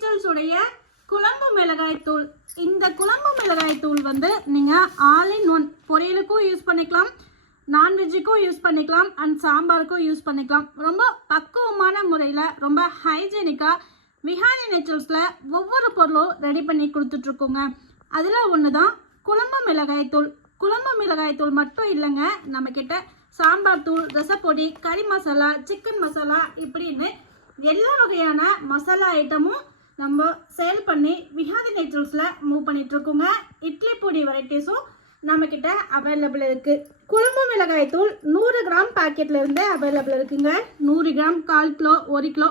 Nature's உடைய குழம்பு மிளகாய் தூள். இந்த குழம்பு மிளகாய் தூள் வந்து நீங்கள் ஆல் இன் ஒன் பொரியலுக்கும் யூஸ் பண்ணிக்கலாம், நான்வெஜ்ஜுக்கும் யூஸ் பண்ணிக்கலாம், அண்ட் சாம்பாருக்கும் யூஸ் பண்ணிக்கலாம். ரொம்ப பக்குவமான முறையில் ரொம்ப ஹைஜீனிக்காக விஹாரி நேச்சர்ஸில் ஒவ்வொரு பொருளும் ரெடி பண்ணி கொடுத்துட்ருக்கோங்க. அதில் ஒன்று தான் குழம்பு மிளகாய் தூள். குழம்பு மிளகாய் தூள் மட்டும் இல்லைங்க, நம்மக்கிட்ட சாம்பார் தூள், ரசப்பொடி, கறி மசாலா, சிக்கன் மசாலா இப்படின்னு எல்லா வகையான மசாலா ஐட்டமும் நம்ம சேல் பண்ணி விஹாரி நேச்சர்ஸில் மூவ் பண்ணிகிட்ருக்கோங்க. இட்லி பொடி வெரைட்டிஸும் நம்மக்கிட்ட அவைலபிள் இருக்குது. குழம்பு மிளகாய் தூள் 100 கிராம் பேக்கெட்டில் இருந்தே அவைலபிள் இருக்குங்க. 100 கிராம், 1/4 கிலோ, 1 கிலோ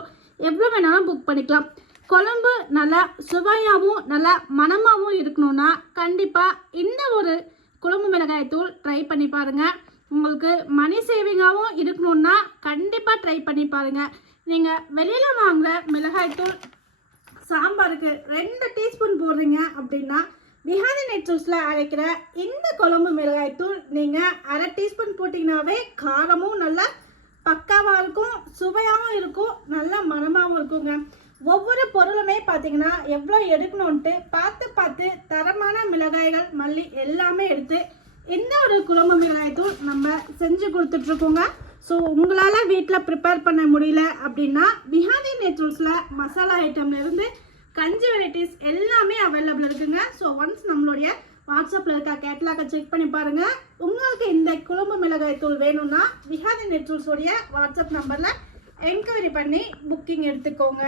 எவ்வளோ வேணாலும் புக் பண்ணிக்கலாம். குழம்பு நல்லா சுவையாகவும் நல்லா மணமாகவும் இருக்கணும்னா கண்டிப்பாக இந்த ஒரு குழம்பு மிளகாய் தூள் ட்ரை பண்ணி பாருங்கள். உங்களுக்கு மணி சேவிங்காகவும் இருக்கணும்னா கண்டிப்பாக ட்ரை பண்ணி பாருங்கள். நீங்கள் வெளியில் வாங்குகிற மிளகாய் தூள் சாம்பாருக்கு 2 டீஸ்பூன் போடுறீங்க அப்படின்னா விஹாரி நேச்சர்ஸில் அரைக்கிற இந்த குழம்பு மிளகாய் தூள் நீங்கள் 1/2 டீஸ்பூன் போட்டிங்கனாவே காரமும் நல்லா பக்காவாக இருக்கும், சுவையாகவும் இருக்கும், நல்லா மணமாகவும் இருக்குங்க. ஒவ்வொரு பொருளுமே பார்த்தீங்கன்னா எவ்வளோ எடுக்கணுன்ட்டு பார்த்து தரமான மிளகாய்கள், மல்லி எல்லாமே எடுத்து இந்த ஒரு குழம்பு மிளகாய் தூள் நம்ம செஞ்சு கொடுத்துட்ருக்கோங்க. ஸோ உங்களால் வீட்டில் ப்ரிப்பேர் பண்ண முடியல அப்படின்னா விஹாரி நேச்சர்ஸில் மசாலா ஐட்டம்லேருந்து கஞ்சி வெரைட்டிஸ் எல்லாமே அவைலபிள் இருக்குங்க. ஸோ ஒன்ஸ் நம்மளுடைய வாட்ஸ்அப்பில் இருக்க கேட்லாகை செக் பண்ணி பாருங்கள். உங்களுக்கு இந்த குழம்பு மிளகாய் தூள் வேணும்னா விஹாரி நேச்சர்ஸோடைய வாட்ஸ்அப் நம்பரில் என்கொயரி பண்ணி புக்கிங் எடுத்துக்கோங்க.